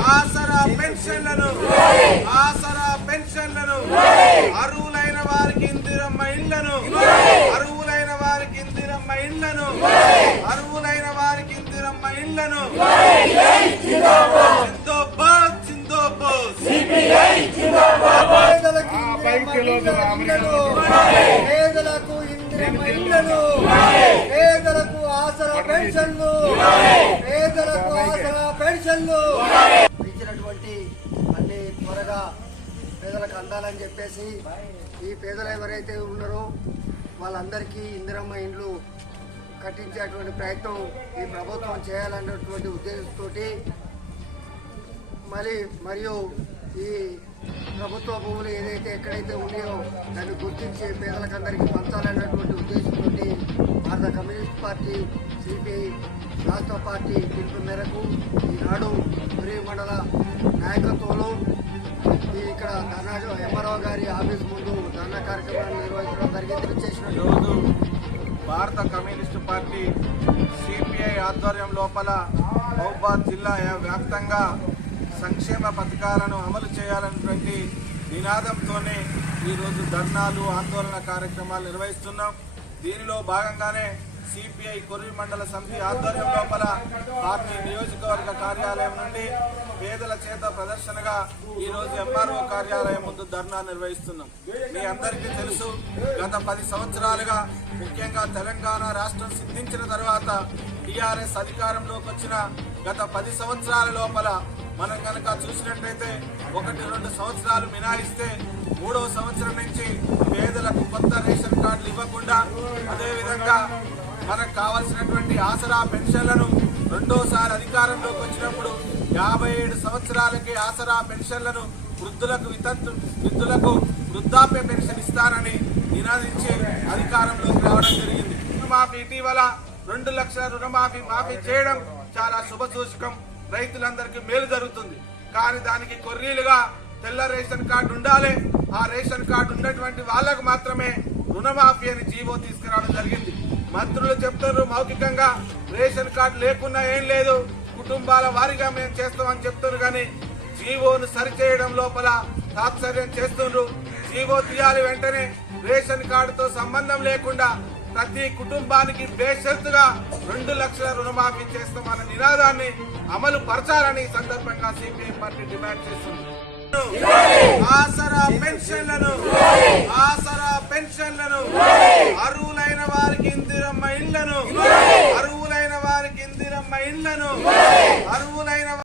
ఆసరా పెన్షన్లను. ఆసరా పెన్షన్లను. అరువులైన వారికి ఇందిరమ్మ ఇళ్ళను. అరువులైన వారికి ఇందిరమ్మ ఇళ్ళను. అరువులైన వారికి ఇందిరమ్మ ఇళ్ళను. జిందాబాద్ జిందాబాద్. పేదలకు ఇందిరమ్మ ఇళ్ళను. పేదలకు ఇందిరమ్మ ఇళ్ళను. పేదలకు ఆసరా పెన్షన్లు. ఆసరా ఇచ్చినటువంటి అన్ని త్వరగా పేదలకు అందాలని చెప్పేసి ఈ పేదలు ఎవరైతే ఉన్నారో వాళ్ళందరికీ ఇందిరమ్మ ఇండ్లు కట్టించేటువంటి ప్రయత్నం ఈ ప్రభుత్వం చేయాలన్నటువంటి ఉద్దేశంతో మరి మరియు ఈ ప్రభుత్వ భూములు ఏదైతే ఎక్కడైతే ఉన్నాయో దాన్ని గుర్తించి పేదలకందరికీ పంచాలన్నటువంటి ఉద్దేశంతో భారత కమ్యూనిస్ట్ పార్టీ సిపిఐ రాష్ట్ర పార్టీ పిలుపు మేరకు ఈనాడు గురి మండల నాయకత్వంలో ఇక్కడ ధర్నా ఎంఆర్ఓ గారి ఆఫీస్ ముందు ధర్నా కార్యక్రమాన్ని నిర్వహించడం జరిగింది. చేసిన రోజు భారత కమ్యూనిస్టు పార్టీ సిపిఐ ఆధ్వర్యం లోపల మహబాద్ జిల్లా వ్యాప్తంగా సంక్షేమ పథకాలను అమలు చేయాలన్నటువంటి నినాదంతోనే ఈరోజు ధర్నాలు ఆందోళన కార్యక్రమాలు నిర్వహిస్తున్నాం. దీనిలో భాగంగానే సిపిఐ కొర్రి మండల సమితి ఆధ్వర్యం లోపల పార్టీ నియోజకవర్గ కార్యాలయం నుండి పేదల చేత ప్రదర్శనగా ఈరోజు ఎంఆర్ఓ కార్యాలయం ముందు ధర్నా నిర్వహిస్తున్నాం. మీ అందరికీ తెలుసు గత పది సంవత్సరాలుగా ముఖ్యంగా తెలంగాణ రాష్ట్రం సిద్ధించిన తర్వాత టిఆర్ఎస్ అధికారంలోకి వచ్చిన గత పది సంవత్సరాల లోపల మనం కనుక చూసినట్లయితే ఒకటి రెండు సంవత్సరాలు మినాయిస్తే మూడో సంవత్సరం నుంచి పేదలకు కొత్త రేషన్ కార్డులు ఇవ్వకుండా అదేవిధంగా మనకు కావాల్సినటువంటి ఆసరా పెన్షన్లను రెండోసారి అధికారంలోకి వచ్చినప్పుడు యాభై ఏడు సంవత్సరాలకి ఆసరా పెన్షన్లను వృద్ధులకు వితంతు వృద్ధులకు వృద్ధాప్య పెన్షన్ ఇస్తానని నినాదించి అధికారంలోకి రావడం జరిగింది. మాకు ఇటీవల రెండు లక్షల రుణమాఫీ మాఫీ చేయడం చాలా శుభ సూచకం రైతులందరికీ మేలు జరుగుతుంది. కానీ దానికి కొర్రీలుగా తెల్ల రేషన్ కార్డు ఉండాలి. ఆ రేషన్ కార్డు ఉన్నటువంటి వాళ్ళకు మాత్రమే రుణమాఫీ అని జీవో తీసుకురావడం జరిగింది. మంత్రులు చెప్తారు మౌఖికంగా. రేషన్ కార్డు లేకున్నా ఏం లేదు. కుటుంబాల వారిగా మేము చేస్తామని చెప్తున్నారు కానీ జీవోను సరిచేయడం లోపల తాత్సర్యం చేస్తుండ్రు జీవో తీయాలి వెంటనే. రేషన్ కార్డుతో సంబంధం లేకుండా ప్రతి కుటుంబానికి బేషరతుగా రెండు లక్షల రుణమాఫీ చేస్తామన్న నినాదాన్ని అమలు పరచాలని సందర్భంగా సిపిఐ పార్టీ డిమాండ్ చేస్తుంది ఆసరా పెన్షన్లను ఆసరా పెన్షన్లను అరువులైన వారికి ఇందిరమ్మ ఇళ్ళను అరువులైన వారికి ఇందిరమ్మ ఇళ్ళను అరువులైన